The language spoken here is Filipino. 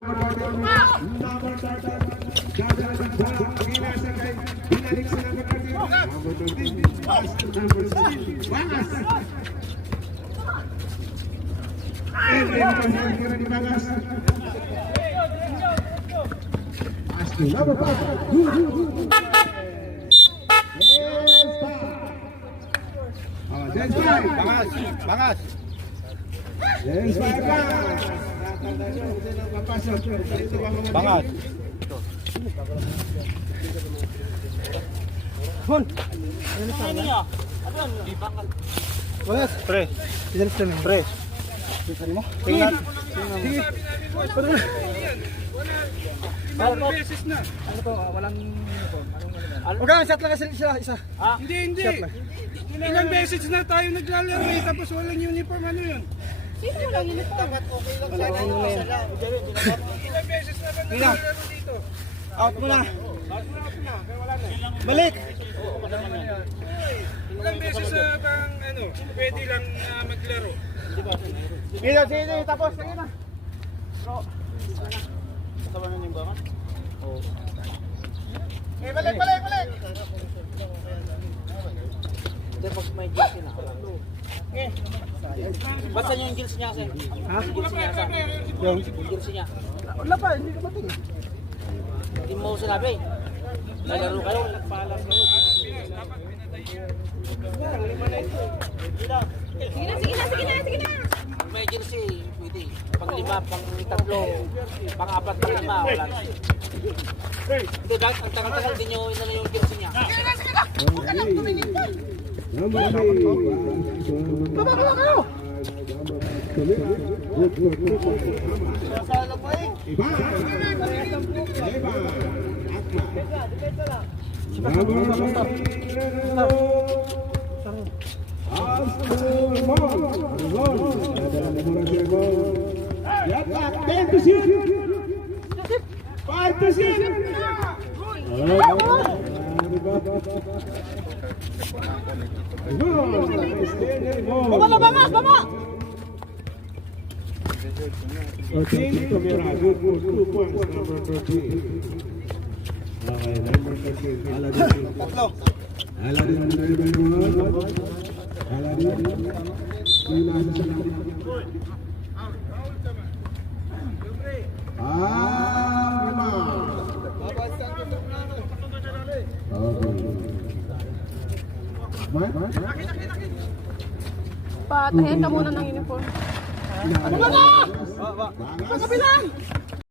Bangas. Bangas. Hon. Wala. Pre. Ilan sa Pre. mo? Tingnan. Sige. Ilang beses na. Ano to? Walang uniform. Ano? Okay, shot lang kasi isa. Hindi. Shot lang. Ilang beses na tayo naglalaro eh, tapos walang uniform. Ano yun? Sino walang uniform? Ilang beses na ba naglalaro dito? Out mo na. Balik. Ilang beses na bang pwede lang maglaro? Sige, tapos. Sige na. Tawanan yung bangas. Oo. Balik. Hindi, pag may gills na. Basta niyo yung gills niya kasi. Ha? Gills niya sa. Yung? Yung gills niya. Wala pa, hindi ka mating. Hindi mo sinabi. Nalaro kayo. Nagpaalam kayo. Sige na. May gills eh. Pwede. Pang lima, pang tatlo, pang apat, pang lima. Wala na. Hindi, ang tagal-tagal din yung gills niya. Huwag ka nang tumingin doon. Baba kayo. Baba! Okay, camera, good, 2 points, number 13. Okay, number 13, Aladdin. Aladdin, Patahin ka muna ng uniform. Ano ba? Pagkabilang!